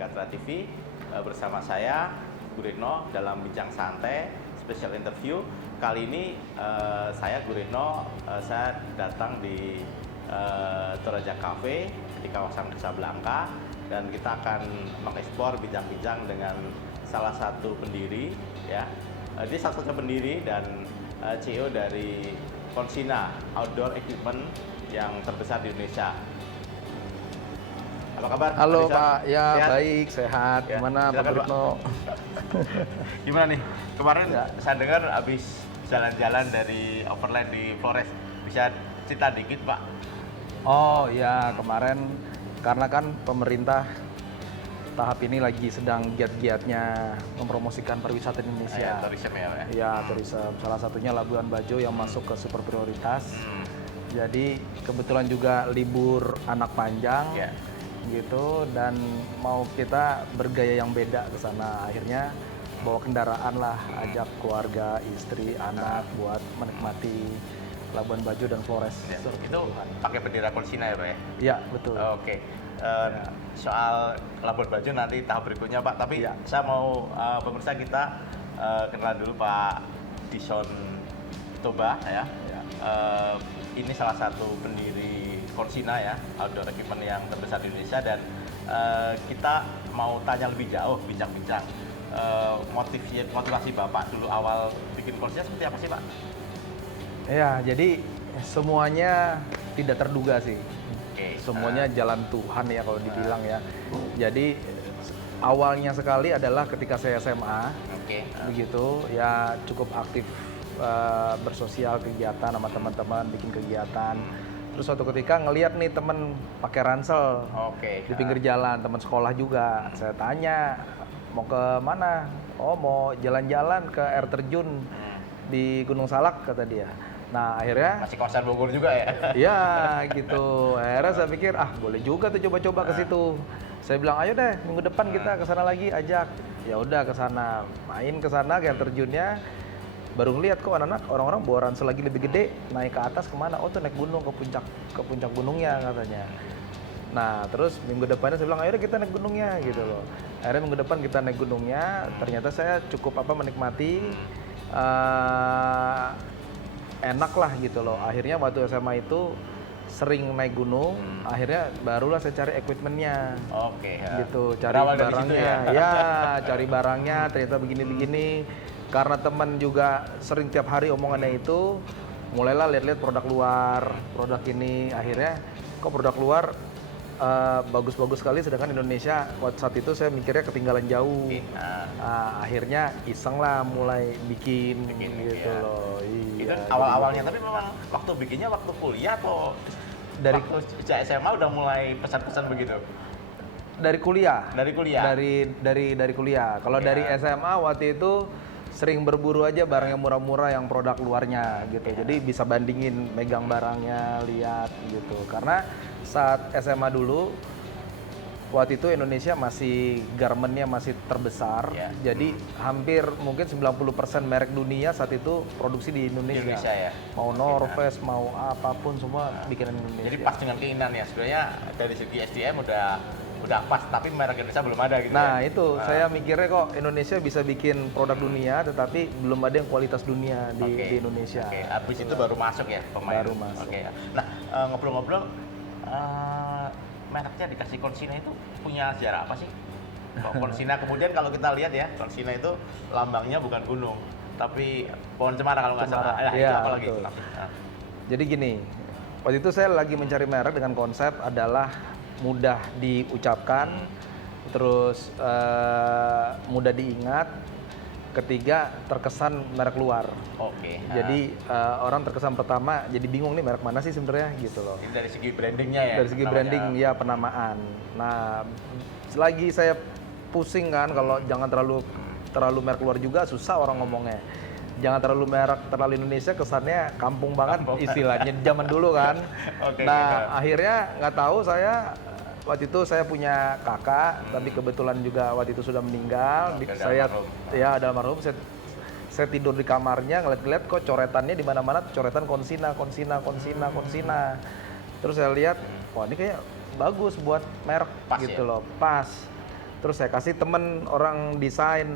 Gatra TV bersama saya Guritno dalam Bincang Santai Special Interview. Kali ini saya Guritno, saya datang di Toraja Cafe di kawasan Casablanca dan kita akan mengeksplor bincang-bincang dengan salah satu pendiri ya. Dia salah satu pendiri dan CEO dari Consina Outdoor Equipment yang terbesar di Indonesia. Apa kabar? Halo Pak, Pak, ya sehat? baik, sehat. Ya, Gimana Pak silakan, Guritno? Gimana nih? Kemarin Ya. saya dengar habis jalan-jalan dari Overland di Flores. Bisa cerita dikit Pak? Oh ya, kemarin karena kan pemerintah tahap ini lagi sedang giat-giatnya mempromosikan pariwisata di Indonesia. Tourism ya Pak? Ya, tourism. Salah satunya Labuan Bajo yang masuk ke super prioritas. Jadi kebetulan juga libur anak panjang. Ya. Gitu, dan mau kita bergaya yang beda ke sana. Akhirnya bawa kendaraan lah, ajak keluarga, istri, anak buat menikmati Labuan Bajo dan Flores. Ya. Itu pakai bendera Consina ya Pak ya? Iya, betul. Oke. Soal Labuan Bajo nanti tahap berikutnya Pak, tapi Ya. saya mau pemirsa kita kenalan dulu Pak Dison Toba ya. Ya. Ini salah satu pendiri Consina ya, outdoor equipment yang terbesar di Indonesia, dan kita mau tanya lebih jauh, bincang-bincang motivasi Bapak dulu awal bikin Consina seperti apa sih Pak? Ya, jadi semuanya tidak terduga sih. Oke. Semuanya jalan Tuhan ya kalau dibilang ya. Jadi awalnya sekali adalah ketika saya SMA. Oke. Begitu ya, cukup aktif bersosial, kegiatan sama teman-teman, bikin kegiatan. Terus suatu ketika ngelihat nih temen pakai ransel Oke. di pinggir jalan, teman sekolah juga. Saya tanya, mau ke mana? Oh, mau jalan-jalan ke air terjun di Gunung Salak, kata dia. Nah, akhirnya Masih kawasan Bogor juga ya? ya gitu. Akhirnya saya pikir, boleh juga tuh coba-coba ke situ. Saya bilang, ayo deh minggu depan kita ke sana lagi, ajak. Ya udah ke sana, main ke sana ke air terjunnya. Baru ngeliat kok anak-anak orang-orang bawa ransel lagi lebih gede, naik ke atas kemana? Oh tuh naik gunung ke puncak gunungnya katanya. Nah terus minggu depannya saya bilang ayo deh kita naik gunungnya gitu loh. Akhirnya minggu depan kita naik gunungnya, ternyata saya cukup menikmati, enak lah gitu loh. Akhirnya waktu SMA itu sering naik gunung, akhirnya barulah saya cari equipmentnya. Oke. Ya. Gitu, cari Berawal dari situ barangnya, ya? ya cari barangnya, ternyata begini-begini. Karena teman juga sering tiap hari omongannya itu, mulailah lihat-lihat produk luar, produk ini. Akhirnya kok produk luar bagus-bagus sekali, sedangkan Indonesia waktu saat itu saya mikirnya ketinggalan jauh. Oke. Akhirnya iseng lah mulai bikin gitu ya. loh. Itu Iya, awal-awalnya, tapi memang waktu bikinnya waktu kuliah atau dari waktu sejak SMA udah mulai pesan-pesan begitu? dari kuliah. Dari kuliah? Dari kuliah. Kalau Ya. dari SMA waktu itu sering berburu aja barang yang murah-murah yang produk luarnya gitu. Ya. Jadi bisa bandingin, megang barangnya, lihat gitu. Karena saat SMA dulu, waktu itu Indonesia masih garmennya masih terbesar. Ya. Jadi hampir mungkin 90% merek dunia saat itu produksi di Indonesia. Indonesia ya? Mau Norves, mau apapun semua bikinan Indonesia. Jadi pas dengan keinginan ya, sebenarnya dari segi SDM udah pas, tapi merek Indonesia belum ada gitu. Nah ya? itu saya mikirnya kok Indonesia bisa bikin produk dunia, tetapi belum ada yang kualitas dunia di Indonesia. Oke, habis itu baru masuk ya pemain. Baru masuk. Oke. Nah, ngobrol-ngobrol, mereknya dikasih Consina itu punya sejarah apa sih? Kok Consina kemudian kalau kita lihat ya, Consina itu lambangnya bukan gunung, tapi pohon cemara kalau nggak salah. Cemara. Itu Iya, apa lagi? betul. Jadi gini, waktu itu saya lagi mencari merek dengan konsep adalah mudah diucapkan, terus mudah diingat, ketiga terkesan merek luar. Oke. Jadi orang terkesan pertama jadi bingung nih merek mana sih sebenarnya gitu loh. Ini dari segi brandingnya ya? Dari segi branding ya, penamaan. Nah, selagi saya pusing kan kalau jangan terlalu merek luar juga susah orang ngomongnya. Jangan terlalu Indonesia, kesannya kampung banget istilahnya zaman dulu kan. Oke, nah, akhirnya nggak tahu saya waktu itu saya punya kakak, tapi kebetulan juga waktu itu sudah meninggal. Saya ya ada almarhum. Saya tidur di kamarnya ngeliat-ngeliat kok coretannya di mana-mana coretan Consina. Terus saya lihat, wah ini kayak bagus buat merek pas gitu ya? loh, pas. Terus saya kasih temen orang desain,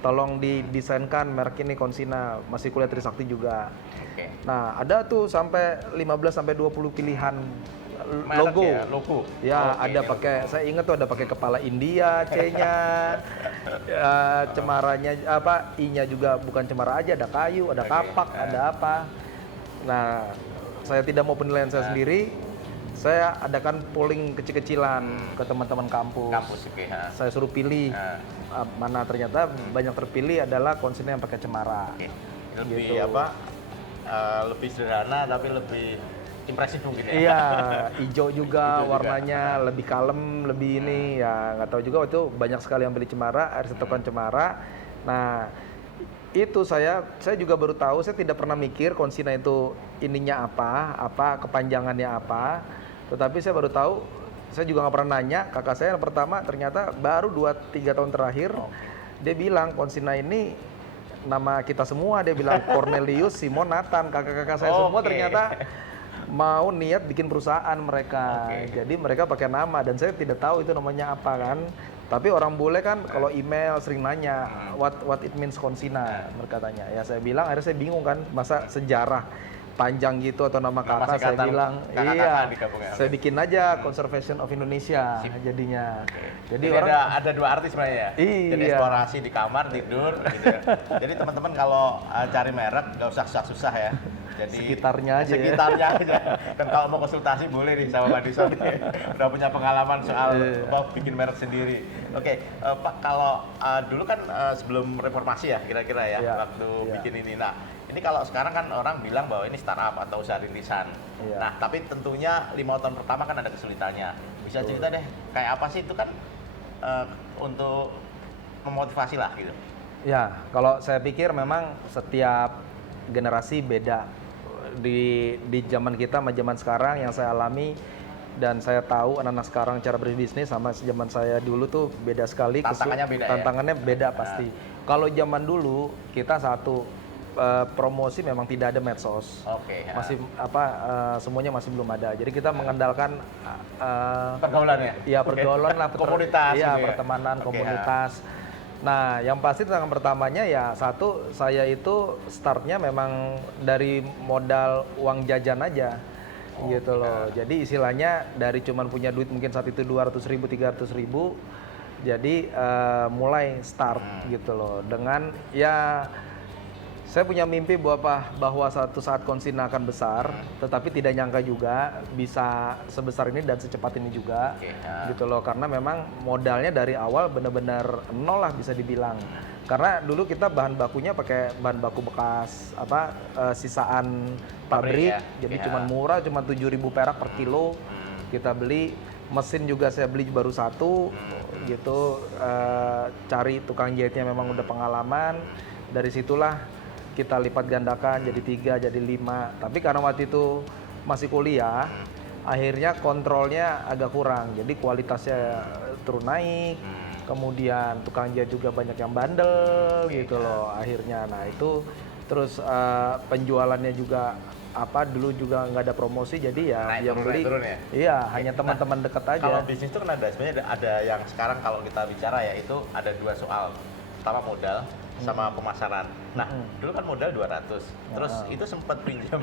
tolong didesainkan merek ini Konsina, masih kuliah Trisakti juga. Oke. Nah, ada tuh sampai 15 sampai 20 pilihan Merek logo. ya, logo. Ya, Oke, ada pakai, saya ingat tuh ada pakai kepala India, C-nya, cemaranya apa, I-nya juga bukan cemara aja, ada kayu, ada Oke, kapak, ada apa. Nah, saya tidak mau penilaian saya sendiri, saya adakan polling kecil-kecilan ke teman-teman kampus. Kampus, oke. Saya suruh pilih mana, ternyata banyak terpilih adalah Konsina yang pakai cemara. Oke. Lebih Gitu. apa? Lebih sederhana tapi lebih impresif mungkin ya. Iya, hijau juga Hijau juga. warnanya lebih kalem, lebih ini ya nggak tahu juga itu banyak sekali yang beli cemara, air setokan cemara. Nah, itu saya juga baru tahu, saya tidak pernah mikir Konsina itu ininya apa kepanjangannya apa. Tetapi saya baru tahu, saya juga nggak pernah nanya, kakak saya yang pertama ternyata baru 2-3 tahun terakhir dia bilang Konsina ini nama kita semua, dia bilang Cornelius, Simon, Nathan, kakak-kakak saya semua Oke. ternyata mau niat bikin perusahaan mereka. Oke. Jadi mereka pakai nama dan saya tidak tahu itu namanya apa kan. Tapi orang bule kan kalau email sering nanya what it means Konsina, mereka tanya. Ya saya bilang, akhirnya saya bingung kan, masa sejarah panjang gitu atau nama Nama kakak, saya singkatan bilang kakak-kakak iya. digabungnya. Saya bikin aja Conservation of Indonesia jadinya. Jadi Jadi orang ada dua arti sebenarnya ya. Jadi Iya. eksplorasi di kamar, tidur gitu ya. Jadi teman-teman kalau cari merek nggak usah susah-susah ya. Jadi Sekitarnya aja ya. Sekitarnya aja. Dan kalau mau konsultasi boleh nih sama Pak Dison. Udah punya pengalaman soal bikin merek sendiri. Oke, Pak, kalau dulu kan sebelum reformasi ya kira-kira ya, Iya. waktu Iya. bikin ini. Nah, ini kalau sekarang kan orang bilang bahwa ini startup atau usaha rintisan. Iya. Nah, tapi tentunya 5 tahun pertama kan ada kesulitannya. Bisa cerita deh, kayak apa sih itu kan untuk memotivasi lah gitu. Ya, kalau saya pikir memang setiap generasi beda. Di zaman kita sama zaman sekarang yang saya alami dan saya tahu anak-anak sekarang cara berbisnis sama zaman saya dulu tuh beda sekali. Tantangannya beda ya? Tantangannya beda pasti. Kalau zaman dulu kita satu promosi memang tidak ada medsos. Oke. Masih semuanya masih belum ada. Jadi kita mengandalkan Pergaulan ya? ya pergaulan lah, Komunitas iya, gitu ya? pertemanan, Oke, komunitas. Nah, yang pasti tantangan pertamanya ya satu, saya itu startnya memang dari modal uang jajan aja, gitu loh. Jadi istilahnya dari cuman punya duit mungkin saat itu 200.000, 300.000, jadi mulai start gitu loh. Dengan ya saya punya mimpi bahwa suatu saat Konsina akan besar, tetapi tidak nyangka juga bisa sebesar ini dan secepat ini juga, gitu loh. Karena memang modalnya dari awal benar-benar nol lah bisa dibilang. Karena dulu kita bahan bakunya pakai bahan baku bekas sisaan pabrik, ya? jadi cuman murah, cuma 7.000 perak per kilo kita beli. Mesin juga saya beli baru satu, gitu. Cari tukang jahitnya memang udah pengalaman. Dari situlah kita lipat gandakan jadi 3, jadi 5. Tapi karena waktu itu masih kuliah, akhirnya kontrolnya agak kurang. Jadi kualitasnya turun naik. Kemudian tukang jahit juga banyak yang bandel gitu loh akhirnya. Nah, itu terus penjualannya juga dulu juga nggak ada promosi, jadi ya Naik yang turun, beli naik turun ya? iya hanya teman-teman dekat aja. Kalau bisnis itu kan ada sebenarnya ada yang sekarang kalau kita bicara ya itu ada dua soal. Pertama modal sama pemasaran. Nah, dulu kan modal 200. Terus itu sempat pinjam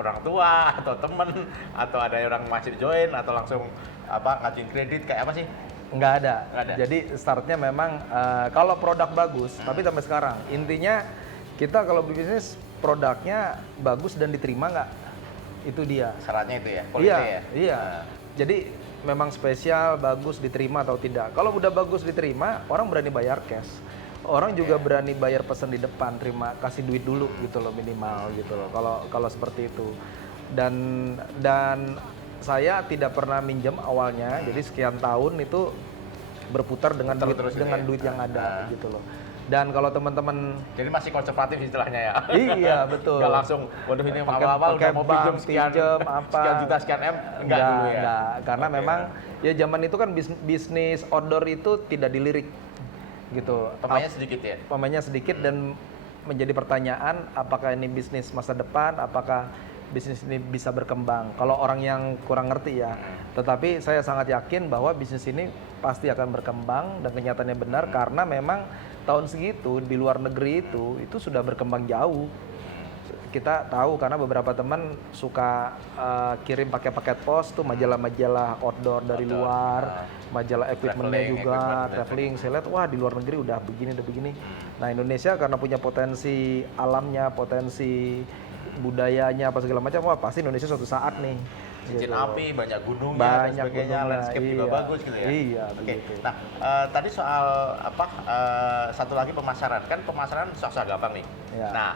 orang tua atau temen atau ada orang masih join atau langsung ngajuin kredit kayak apa sih? Nggak ada. Nggak ada. Jadi startnya memang kalau produk bagus, tapi sampai sekarang intinya kita kalau bisnis produknya bagus dan diterima nggak, itu dia. Syaratnya itu ya, quality Iya, ya. iya. Jadi memang spesial, bagus diterima atau tidak. Kalau udah bagus diterima, orang berani bayar cash. Orang juga berani bayar pesan di depan, kasih duit dulu gitu loh minimal gitu loh. Kalau seperti itu. Dan saya tidak pernah minjem awalnya, jadi sekian tahun itu berputar dengan duit yang ada gitu loh. Dan kalau teman-teman, jadi masih konservatif istilahnya ya. iya betul. Nggak langsung, waduh ini awal-awal udah mau pinjam sekian juta sekian M, enggak dulu ya. Enggak, karena memang ya zaman itu kan bisnis outdoor itu tidak dilirik gitu. Pemainnya sedikit ya. Pemainnya sedikit dan menjadi pertanyaan apakah ini bisnis masa depan, apakah bisnis ini bisa berkembang. Kalau orang yang kurang ngerti ya, tetapi saya sangat yakin bahwa bisnis ini pasti akan berkembang dan kenyataannya benar karena memang tahun segitu di luar negeri itu sudah berkembang jauh. Kita tahu karena beberapa teman suka kirim pakai paket pos tuh majalah-majalah outdoor dari luar, majalah equipmentnya juga, traveling. Saya lihat wah di luar negeri udah begini, udah begini. Nah Indonesia karena punya potensi alamnya, potensi budayanya apa segala macam, wah pasti Indonesia suatu saat nih. Cincin gitu. api, banyak gunungnya Banyak dan sebagainya, gunungnya, landscape juga iya. bagus gitu ya. Iya, Oke. begitu. Nah, tadi soal apa? Satu lagi pemasaran. Kan pemasaran susah gampang nih. Iya. Nah,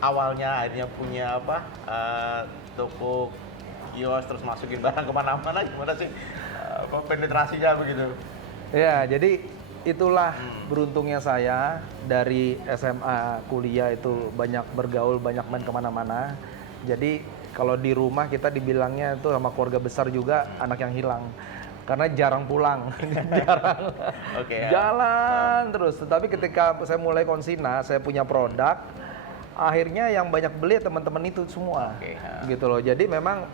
awalnya akhirnya punya apa? Toko kios terus masukin barang kemana-mana, gimana sih penetrasinya begitu? Ya, jadi itulah beruntungnya saya dari SMA kuliah itu banyak bergaul, banyak main kemana-mana. Jadi kalau di rumah kita dibilangnya itu sama keluarga besar juga anak yang hilang. Karena jarang pulang, jarang Oke, ya. jalan terus. Tetapi ketika saya mulai konsina, saya punya produk, akhirnya yang banyak beli teman-teman itu semua, Oke, ya. gitu loh. Jadi memang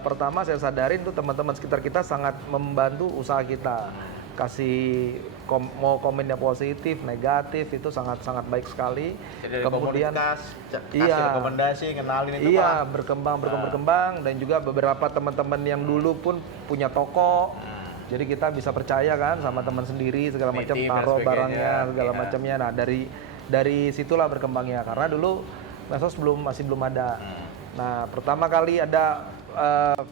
pertama saya sadarin tuh teman-teman sekitar kita sangat membantu usaha kita. Kasih mau komennya positif, negatif itu sangat-sangat baik sekali. Jadi dari Kemudian komunitas, kasih iya. rekomendasi, kenalin itu iya, Pak. berkembang dan juga beberapa teman-teman yang dulu pun punya toko. Jadi kita bisa percaya kan sama teman sendiri segala macam, Titip dan taruh sebagainya, barangnya segala iya. macamnya. Nah, dari situlah berkembangnya karena dulu medsos masih belum ada. Nah, pertama kali ada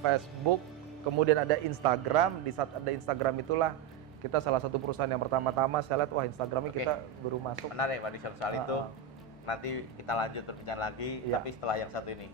Facebook, kemudian ada Instagram. Di saat ada Instagram itulah kita salah satu perusahaan yang pertama-tama saya lihat wah Instagramnya Oke. kita baru masuk. Menarik Pak di soal itu. Ah, ah. Nanti kita lanjut perbincangan lagi, Iya. tapi setelah yang satu ini.